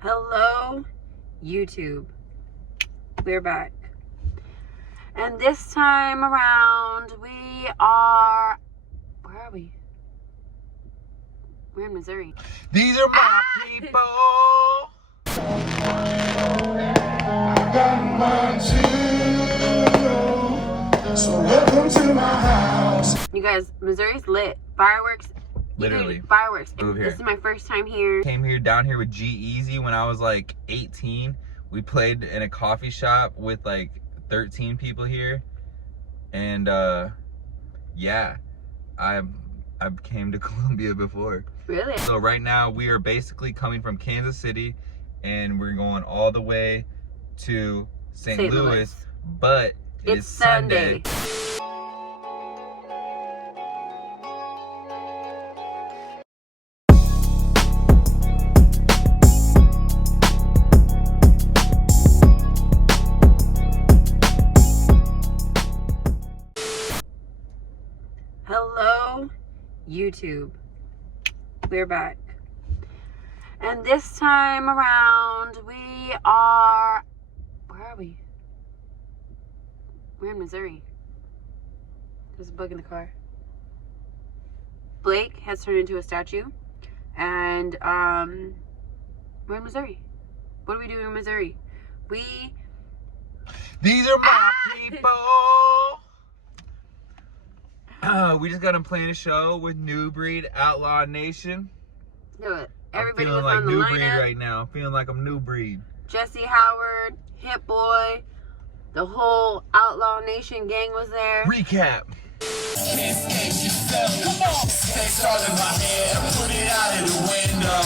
Hello, YouTube. We're back. And this time around, we are... Where are we? We're in Missouri. These are my people. I got mine too. So welcome to my house. You guys, Missouri's lit. Fireworks. Literally. Fireworks. Move here. This is my first time here. Came here down here with G-Eazy when I was like 18. We played in a coffee shop with like 13 people here. And yeah, I came to Columbia before. Really? So right now we are basically coming from Kansas City and we're going all the way to St. Louis, but it's Sunday. Hello, YouTube. We're back. And this time around, we are... Where are we? We're in Missouri. There's a bug in the car. Blake has turned into a statue. And, we're in Missouri. What do we do in Missouri? These are my people. We just got to plan a show with New Breed, Outlaw Nation. Do it. Everybody I'm was feeling like on the New lineup. Breed right now. I'm feeling like I'm New Breed. Jesse Howard, Hit Boy, the whole Outlaw Nation gang was there. Recap. Come on. Takes all in my head, put it out of the window.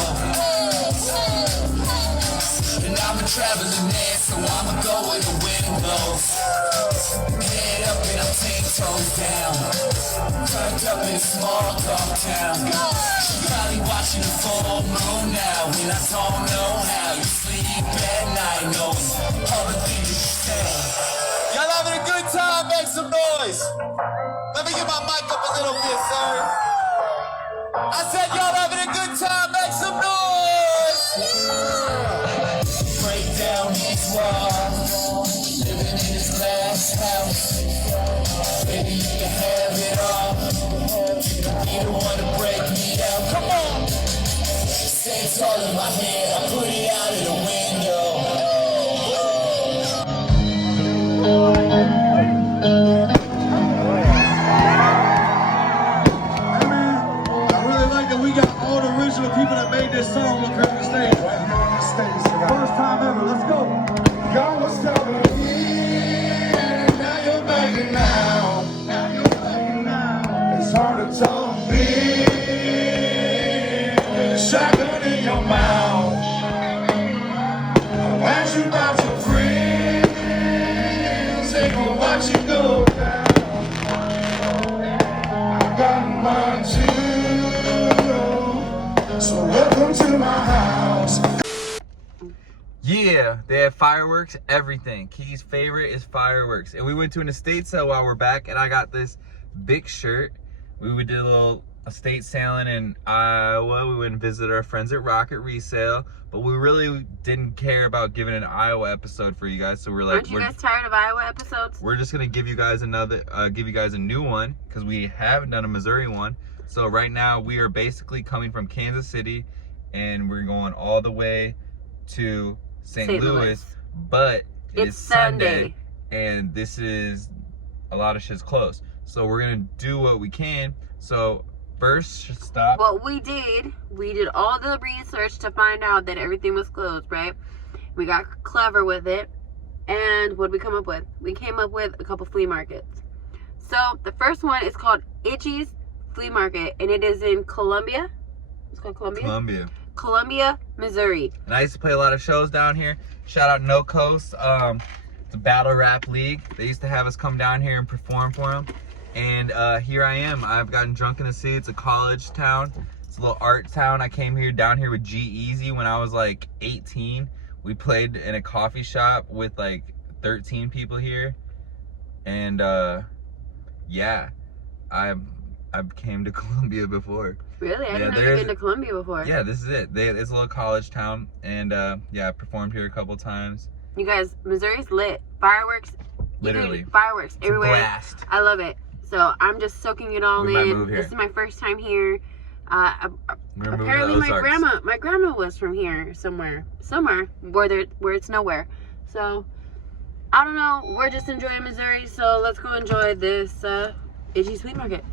And I'm a traveling man, so I'ma go with the windows. Head up and I'm 10 toes down. Turned up in a small dog town. She probably watching the full moon now. And I don't know how you sleep at night, knowing all the things you say. Y'all having a good time? Make some noise. Let me get my mic up a little bit, sir. I said y'all having a good time, make some noise! Break down these walls, living in this glass house. Baby, you can have it all. You can be the one to break me out. Come on! Saints all in my head, I put it out of the window. People that made this song look here on the stage right here on the stage. First time ever, let's go. God was telling me, now you're begging now. Now you're begging now. It's hard to talk big. There's a shotgun in your mouth. I want you about your friends. They gon' watch you go down. I got mine too. So welcome to my house. Yeah, they have fireworks, everything. Key's favorite is fireworks. And we went to an estate sale while we're back, and I got this big shirt. We did a little estate sailing in Iowa. We went and visited our friends at Rocket Resale, but we really didn't care about giving an Iowa episode for you guys. So we're like, Aren't you guys tired of Iowa episodes? we're just gonna give you guys a new one because we haven't done a Missouri one. So right now we are basically coming from Kansas City and we're going all the way to St. Louis, but it's Sunday and this is a lot of shit's closed. So we're gonna do what we can. So first stop. What we did all the research to find out that everything was closed, right? We got clever with it. And what did we come up with? We came up with a couple flea markets. So the first one is called Itchy's Flea Market, and it is in Columbia. It's called Columbia? Columbia, Missouri. And I used to play a lot of shows down here. Shout out No Coast. It's a battle rap league. They used to have us come down here and perform for them. And here I am. I've gotten drunk in the city. It's a college town. It's a little art town. I came here down here with G-Eazy when I was like 18. We played in a coffee shop with like 13 people here. And yeah, I came to Columbia before. Really? I Yeah, didn't know you've been to Columbia before. Yeah, this is it. It's a little college town, and yeah, I performed here a couple times. You guys, Missouri's lit. Fireworks. Literally. Fireworks It's a everywhere. blast. I love it. So I'm just soaking it all We might in. move here. This is my first time here. We're moving to Apparently Ozarks. my grandma was from here somewhere where it's nowhere. So I don't know. We're just enjoying Missouri. So let's go enjoy this itchy flea market.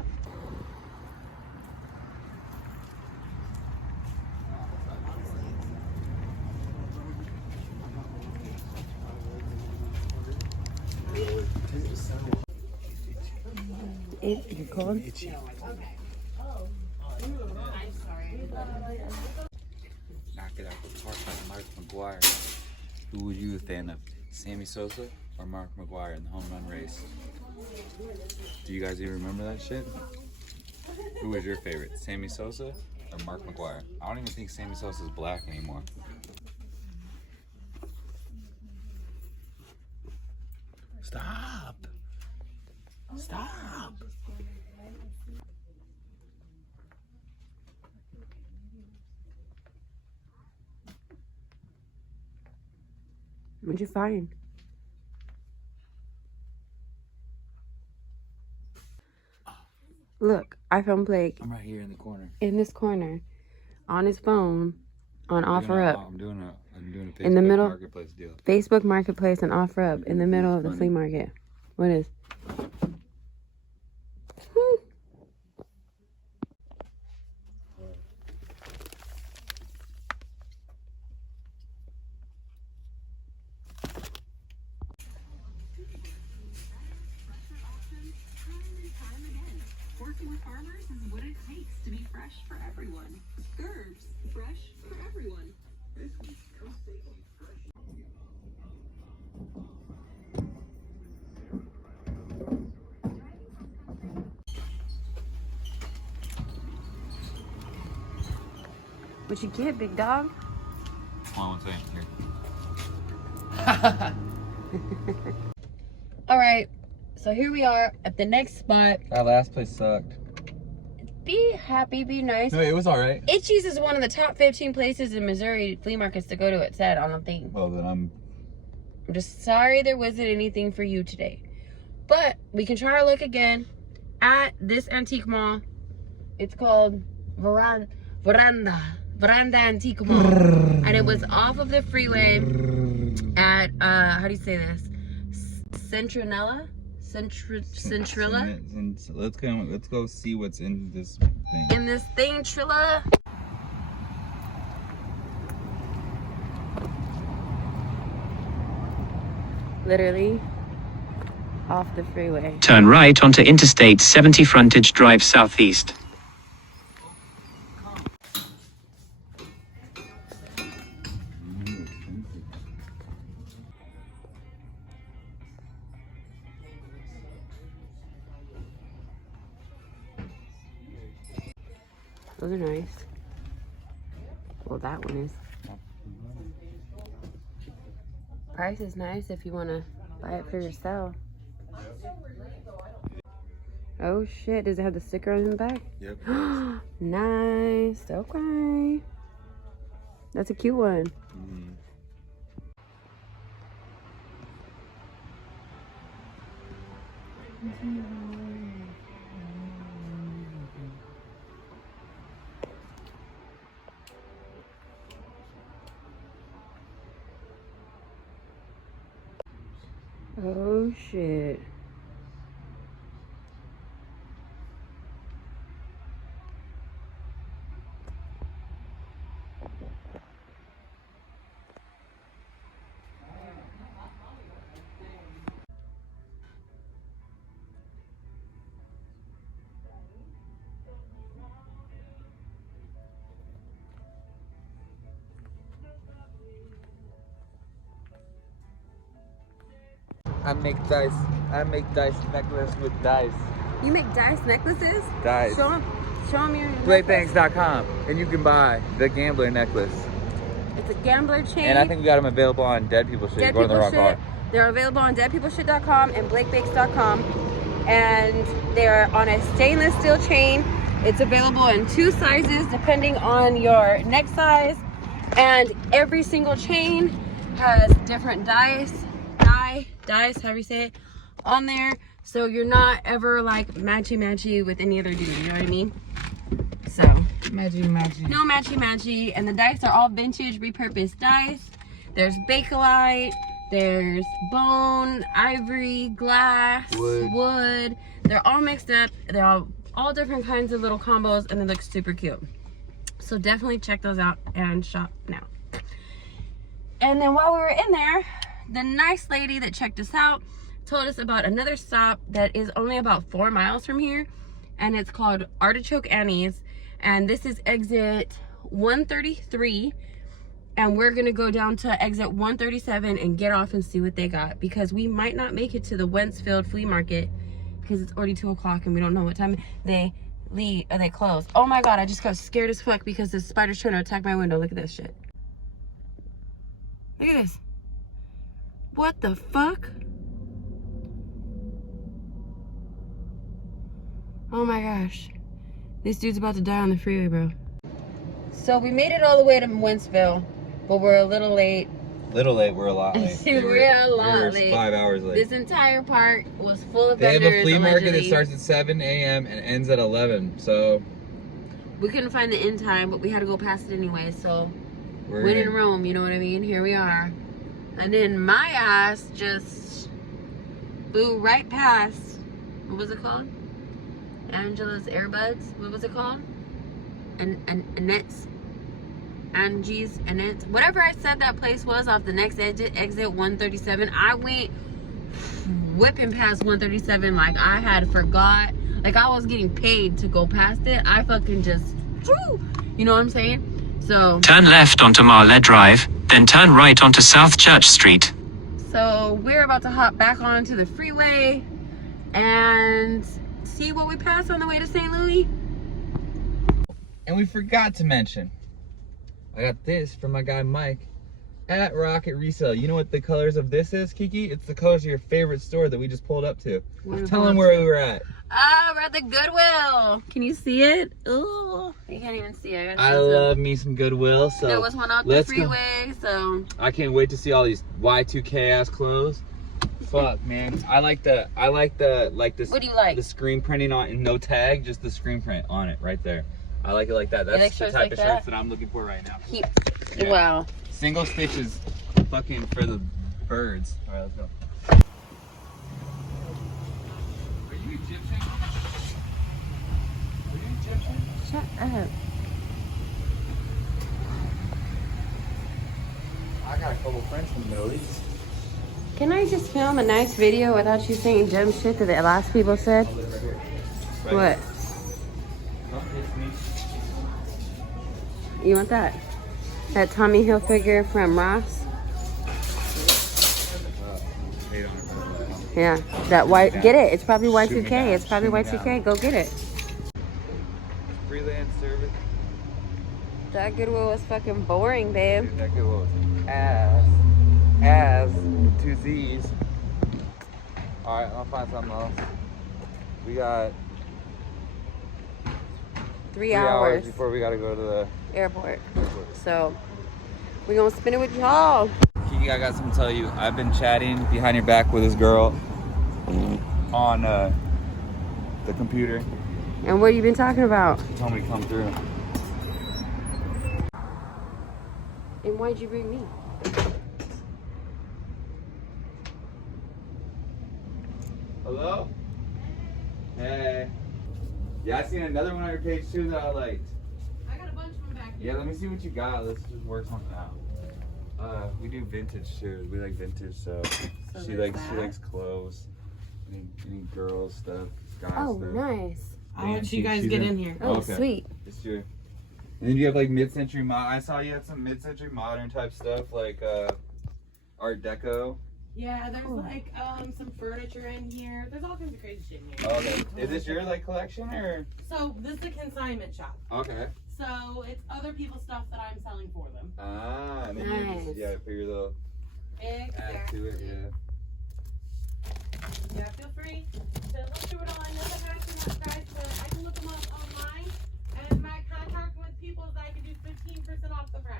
You're cold? Itchy. Knock it out the park like Mark McGuire. Who would you a fan of? Sammy Sosa or Mark McGuire in the home run race? Do you guys even remember that shit? Who was your favorite? Sammy Sosa or Mark McGuire? I don't even think Sammy Sosa is black anymore. Stop! Stop! What'd you find? Look, I found Blake I'm right here in the corner. in this corner on his phone on OfferUp. I'm doing a Facebook In the middle? marketplace deal. Facebook Marketplace and OfferUp in the middle of the flea market. What is? Working with farmers is what it takes to be fresh for everyone. Gerbs, fresh for everyone. What you get, big dog? Hold on one second. Here. All right, so here we are at the next spot. That last place sucked. Be happy, be nice. No, it was all right. Itchy's is one of the top 15 places in Missouri flea markets to go to. It said on the thing. Well, then I'm just sorry there wasn't anything for you today, but we can try our luck again at this antique mall. It's called Veranda Antique Mall, and it was off of the freeway at how do you say this? Centrilla. Let's go see what's in this thing. In this thing, Trilla. Literally off the freeway. Turn right onto Interstate 70 Frontage Drive Southeast. Those are nice. Well, that one is. Price is nice if you want to buy it for yourself. Oh shit, does it have the sticker on the back? Yep. Nice, okay. That's a cute one. Mm-hmm. Oh shit. I make dice necklace with dice. You make dice necklaces? Dice. Show them your Playbanks.com, and you can buy the gambler necklace. It's a gambler chain. And I think we got them available on Dead People Shit. Dead Go to the People wrong car. Shit. They're available on deadpeopleshit.com and blakebakes.com. And they're on a stainless steel chain. It's available in 2 sizes depending on your neck size, and every single chain has different dies, however you say it, on there, so you're not ever like matchy with any other dude, you know what I mean? So Matchy. no matchy, and the dice are all vintage repurposed dice. There's Bakelite, there's bone, ivory, glass, wood. They're all mixed up. They're all different kinds of little combos, and they look super cute. So definitely check those out and shop now. And then while we were in there, the nice lady that checked us out told us about another stop that is only about 4 miles from here, and it's called Artichoke Annie's, and this is exit 133, and we're gonna go down to exit 137 and get off and see what they got, because we might not make it to the Wentzfield flea market because it's already 2 o'clock and we don't know what time they leave or they close. Oh my god, I just got scared as fuck because the spider's trying to attack my window. Look at this shit. Look at this. What the fuck? Oh my gosh. This dude's about to die on the freeway, bro. So we made it all the way to Wentzville, but we're a little late. We're a lot late. We're a lot late. 5 hours late. This entire park was full of They have vendors. a flea market that allegedly. starts at 7 a.m. and ends at 11. So We couldn't find the end time, but we had to go past it anyway. So we're when in Rome, you know what I mean? Here we are. And then my ass just flew right past, what was it called? Angela's Airbuds. What was it called? Annette's. Angie's, Annette's. Whatever I said that place was off the next exit 137. I went whipping past 137 like I had forgot. Like I was getting paid to go past it. I fucking just, you know what I'm saying? So Turn left onto Marlet Drive, then turn right onto South Church Street. So we're about to hop back onto the freeway and see what we pass on the way to St. Louis. And we forgot to mention, I got this from my guy Mike at Rocket Resale. You know what the colors of this is, Kiki? It's the colors of your favorite store that we just pulled up to. Tell them where we were at. We're at the Goodwill. Can you see it? Ooh, you can't even see it. I love me some Goodwill. So there was one off the let's go. freeway, so I can't wait to see all these Y2K ass clothes. Fuck, man. I like this. What do you like? The screen printing on and no tag, just the screen print on it right there. I like it like that. That's like the shirts type like of that? shirts that I'm looking for right now. Yeah. Wow. Single stitches, fucking for the birds. All right, let's go. Are you Egyptian? Are you Egyptian? Shut up. I got a couple friends from the Middle East. Can I just film a nice video without you saying dumb shit that the last people said? I'll live right here. Right What? here. Don't kiss me. You want that? That Tommy Hilfiger from Ross? Yeah. That white. Get it. It's probably Y2K. It's probably Y2K. Go get it. Freelance service. That Goodwill was fucking boring, babe. Dude, that Goodwill was ass with 2 Z's. All right, I'll find something else. We got 3 hours before we gotta go to the airport. So we're gonna spin it with y'all. Kiki, I got something to tell you. I've been chatting behind your back with this girl on the computer. And what have you been talking about? She told me to come through. And why'd you bring me? Hello? Hey. Yeah, I seen another one on your page too that I liked. I got a bunch of them back here. Yeah, let me see what you got. Let's just work something out. We do vintage too. We like vintage, so she likes clothes. Any girls stuff, guys Oh, stuff. nice. I'll let you guys get in here. Oh, Okay. sweet. It's your. And then you have like mid-century I saw you had some mid-century modern type stuff like Art Deco. Yeah, there's like some furniture in here. There's all kinds of crazy shit in here. Okay. Is this your like collection or? So this is a consignment shop. Okay. So it's other people's stuff that I'm selling for them. Ah, and then you Nice. just, yeah, figure they'll add Exactly. to it, yeah. Yeah, feel feel free to look through it all. I know the hashing out guys, but I can look them up online. And my contract with people is I can do 15% off the price.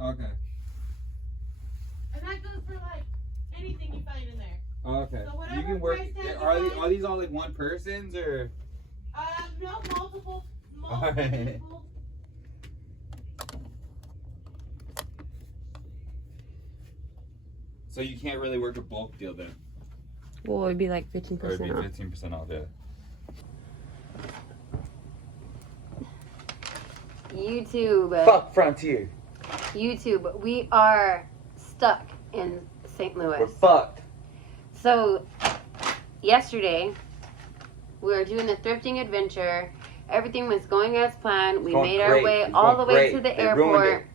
Okay. And that goes for like anything you find in there. Okay. So whatever You can work. price tag you Are find- these all like one person's or? No, multiple Alright. people. So you can't really work a bulk deal then, Well, it'd be like or it'd 15% be off. 15% off. Yeah. YouTube. Fuck Frontier. YouTube. We are stuck in St. Louis. We're fucked. So, yesterday, we were doing the thrifting adventure. Everything was going as planned. We going made our great. way It's all going the way great. to the They ruined airport.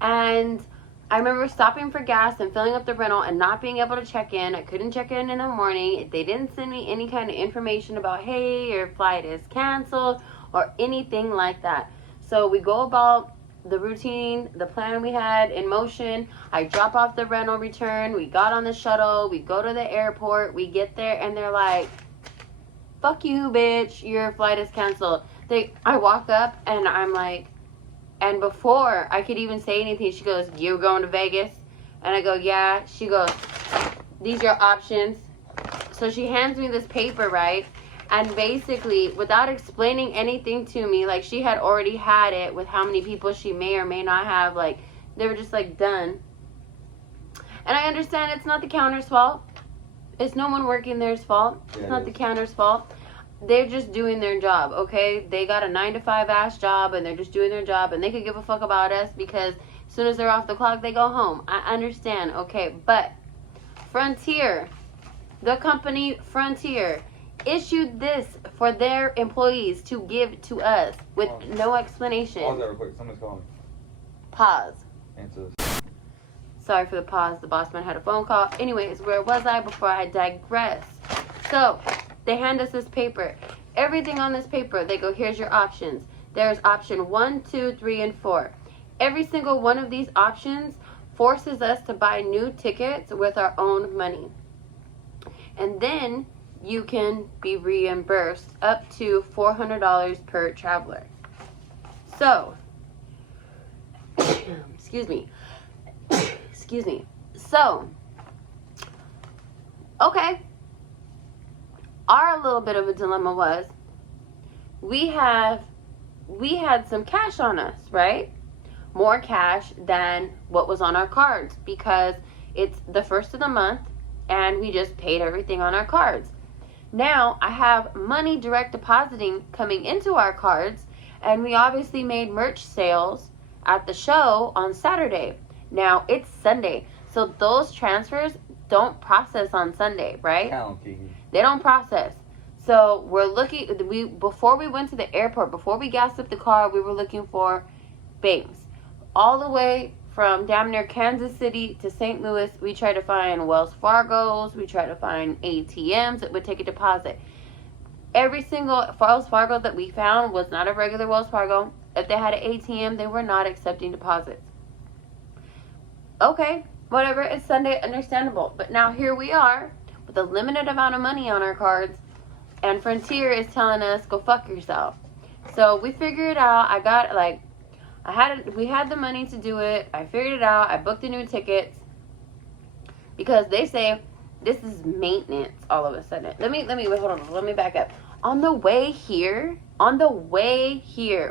And I remember stopping for gas and filling up the rental and not being able to check in. I couldn't check in the morning. They didn't send me any kind of information about, hey, your flight is canceled or anything like that. So we go about the routine, the plan we had in motion. I drop off the rental return. We got on the shuttle. We go to the airport. We get there and they're like, fuck you, bitch. Your flight is canceled. I walk up and I'm like, and before I could even say anything, she goes, you're going to Vegas? And I go, yeah. She goes, these are your options. So she hands me this paper, right? And basically, without explaining anything to me, like she had already had it with how many people she may or may not have, like they were just like done. And I understand it's not the counter's fault. It's no one working there's fault. Yeah, It's not it the is. counter's fault. They're just doing their job, okay? They got a 9-to-5 ass job and they're just doing their job and they could give a fuck about us because as soon as they're off the clock, they go home. I understand, okay? But Frontier, the company Frontier, issued this for their employees to give to us with no explanation. Pause that real quick. Someone's calling. Pause. Answer this. Sorry for the pause. The boss man had a phone call. Anyways, where was I before I digress? So, they hand us this paper. Everything on this paper, they go, here's your options. There's option 1, 2, 3, and 4. Every single one of these options forces us to buy new tickets with our own money. And then you can be reimbursed up to $400 per traveler. So, excuse me. Excuse me. So, okay. Our little bit of a dilemma was we had some cash on us, right? More cash than what was on our cards because it's the first of the month and we just paid everything on our cards. Now I have money direct depositing coming into our cards, and we obviously made merch sales at the show on Saturday. Now it's Sunday, so those transfers don't process on Sunday, right? Counting. They don't process. So we're looking, before we went to the airport, before we gassed up the car, we were looking for banks. All the way from damn near Kansas City to St. Louis, we tried to find Wells Fargo's, we tried to find ATMs that would take a deposit. Every single Wells Fargo that we found was not a regular Wells Fargo. If they had an ATM, they were not accepting deposits. Okay, whatever, it's Sunday, understandable. But now here we are with a limited amount of money on our cards, and Frontier is telling us, go fuck yourself. So we figured it out. We had the money to do it. I figured it out. I booked the new tickets because they say this is maintenance all of a sudden. Let me wait, hold on. Let me back up. On the way here,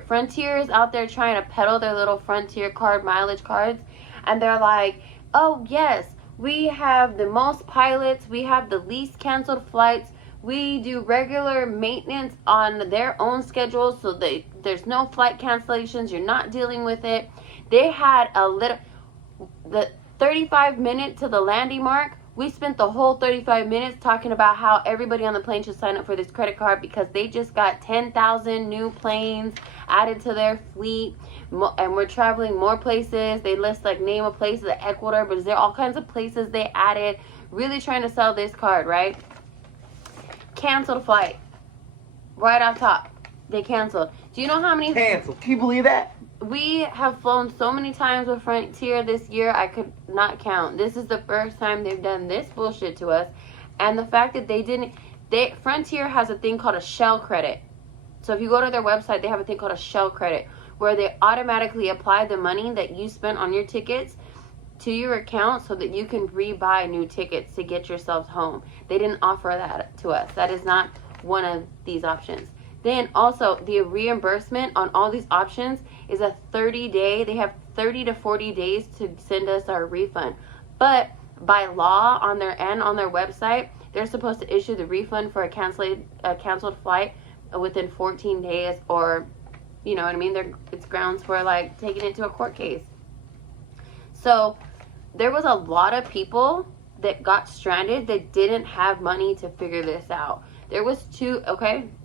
Frontier is out there trying to peddle their little Frontier card, mileage cards, and they're like, oh yes, we have the most pilots, we have the least canceled flights, we do regular maintenance on their own schedule, so there's no flight cancellations, you're not dealing with it. They had the 35 minutes to the landing mark, we spent the whole 35 minutes talking about how everybody on the plane should sign up for this credit card because they just got 10,000 new planes added to their fleet, and we're traveling more places. They list name of places, like Ecuador, but there are all kinds of places they added, really trying to sell this card, right? Canceled flight. Right off top. They canceled. Do you know how many... Canceled. Can you believe that? We have flown so many times with Frontier this year, I could not count. This is the first time they've done this bullshit to us. And the fact that Frontier has a thing called a shell credit. So if you go to their website, they have a thing called a shell credit, where they automatically apply the money that you spent on your tickets to your account so that you can rebuy new tickets to get yourselves home. They didn't offer that to us. That is not one of these options. Then also the reimbursement on all these options is a 30-day. They have 30 to 40 days to send us our refund. But by law on their end, on their website, they're supposed to issue the refund for a canceled flight within 14 days, or you know what I mean? It's grounds for like taking it to a court case. So there was a lot of people that got stranded that didn't have money to figure this out. There was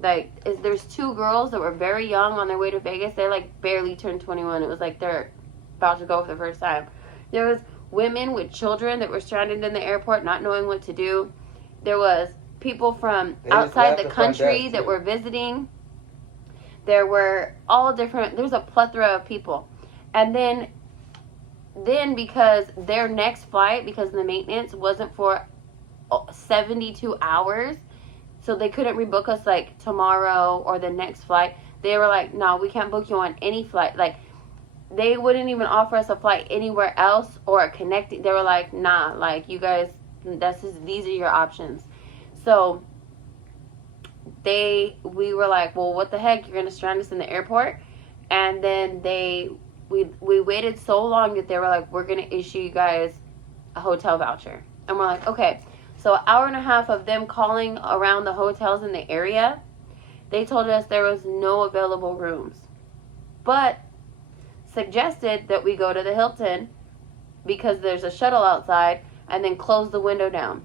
there's two girls that were very young on their way to Vegas. They like barely turned 21. It was like they're about to go for the first time. There was women with children that were stranded in the airport not knowing what to do. There was people from outside the country that were visiting. There were all different, there's a plethora of people. And then because their next flight, because the maintenance wasn't for 72 hours, so they couldn't rebook us like tomorrow or the next flight. They were like, no, we can't book you on any flight. Like, they wouldn't even offer us a flight anywhere else or a connecting. They were like, nah, like, you guys, these are your options. So we were like, well, what the heck? You're going to strand us in the airport? And then we waited so long that they were like, we're going to issue you guys a hotel voucher. And we're like, okay. So an hour and a half of them calling around the hotels in the area, they told us there was no available rooms. But suggested that we go to the Hilton because there's a shuttle outside, and then close the window down.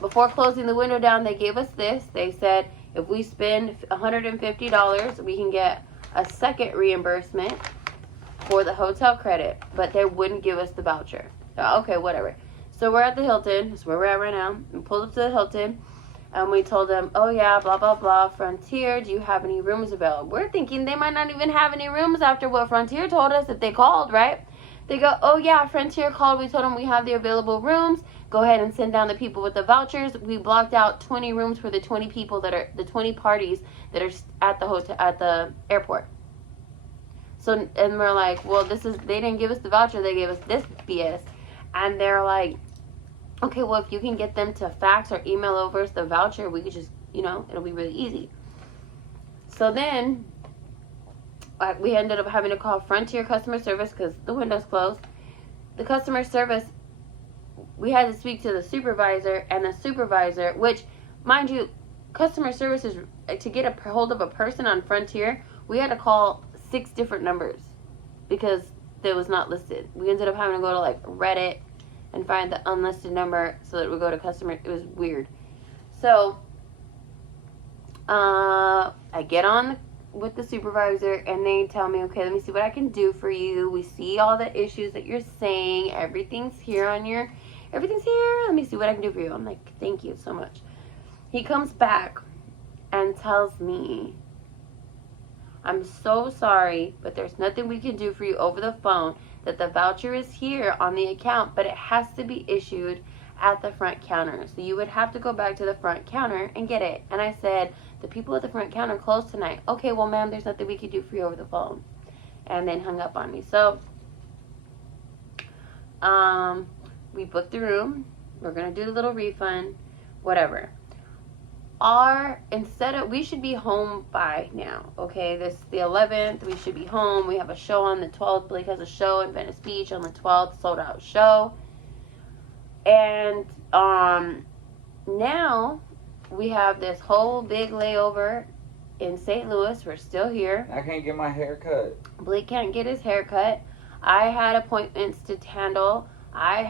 Before closing the window down, they gave us this. They said if we spend $150, we can get a second reimbursement for the hotel credit, but they wouldn't give us the voucher. So, okay, whatever. So we're at the Hilton. That's where we're at right now. We pulled up to the Hilton, and we told them, oh yeah, blah, blah, blah, Frontier, do you have any rooms available? We're thinking they might not even have any rooms after what Frontier told us if they called, right? They go, oh yeah, Frontier called. We told them we have the available rooms. Go ahead and send down the people with the vouchers. We blocked out 20 rooms for the 20 people that are, the 20 parties that are at the hotel, at the airport. So, and we're like, well, they didn't give us the voucher. They gave us this BS. And they're like, okay, well, if you can get them to fax or email over us the voucher, we could just, it'll be really easy. So then we ended up having to call Frontier customer service because the window's closed. The customer service, we had to speak to the supervisor, and the supervisor, which, mind you, customer service is, to get a hold of a person on Frontier, we had to call 6 different numbers because it was not listed. We ended up having to go to like Reddit and find the unlisted number so that it would go to customer. It was weird. So I get on with the supervisor, and they tell me, okay, let me see what I can do for you. We see all the issues that you're saying. Everything's here. Let me see what I can do for you. I'm like, thank you so much. He comes back and tells me, I'm so sorry, but there's nothing we can do for you over the phone. That the voucher is here on the account, but it has to be issued at the front counter. So you would have to go back to the front counter and get it. And I said, the people at the front counter closed tonight. Okay, well, ma'am, there's nothing we could do for you over the phone. And then hung up on me. So we booked the room. We're gonna do the little refund, whatever. We should be home by now, okay? This is the 11th. We should be home. We have a show on the 12th. Blake has a show in Venice Beach on the 12th, sold out show. And now we have this whole big layover in St. Louis. We're still here. I can't get my hair cut. Blake can't get his hair cut. I had appointments to handle. I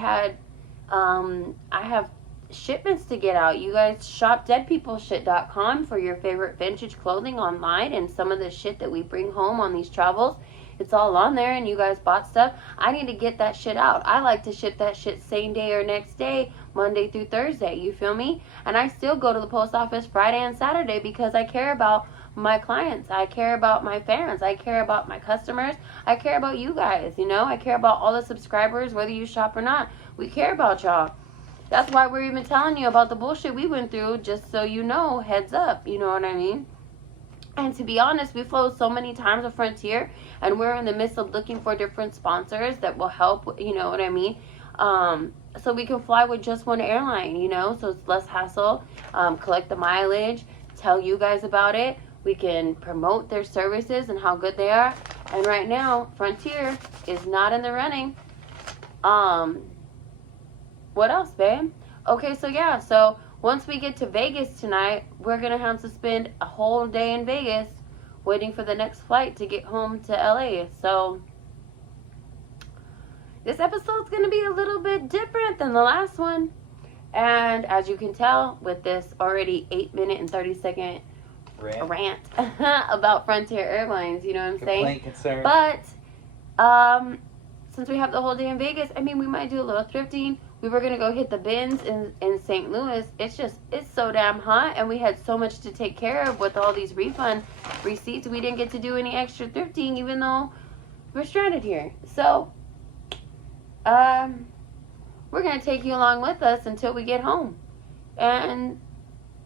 have shipments to get out. You guys shop deadpeopleshit.com for your favorite vintage clothing online, and some of the shit that we bring home on these travels, it's all on there, and you guys bought stuff. I need to get that shit out. I like to ship that shit same day or next day, Monday through Thursday, you feel me? And I still go to the post office Friday and Saturday because I care about my clients. I care about my fans. I care about my customers. I care about you guys, I care about all the subscribers, whether you shop or not. We care about y'all. That's why we're even telling you about the bullshit we went through, just so you know, heads up, you know what I mean? And to be honest, we flown so many times with Frontier, and we're in the midst of looking for different sponsors that will help, you know what I mean? So we can fly with just one airline, you know, so it's less hassle, collect the mileage, tell you guys about it. We can promote their services and how good they are. And right now, Frontier is not in the running. What else, babe? Okay, so yeah, so once we get to Vegas tonight, we're going to have to spend a whole day in Vegas waiting for the next flight to get home to LA. So this episode's going to be a little bit different than the last one. And as you can tell with this already 8-minute and 30-second rant about Frontier Airlines, you know what I'm saying? Concern. But since we have the whole day in Vegas, I mean, we might do a little thrifting. We were going to go hit the bins in St. Louis. It's so damn hot, and we had so much to take care of with all these refund receipts. We didn't get to do any extra thrifting, even though we're stranded here. So, we're going to take you along with us until we get home and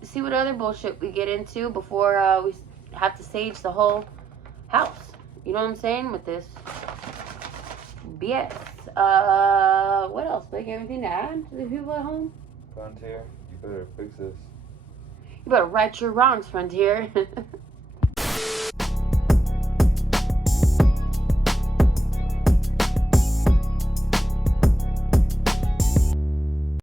see what other bullshit we get into before we have to sage the whole house. You know what I'm saying? With this BS. What else? Like, anything to add to the people at home? Frontier, you better fix this. You better right your wrongs, Frontier.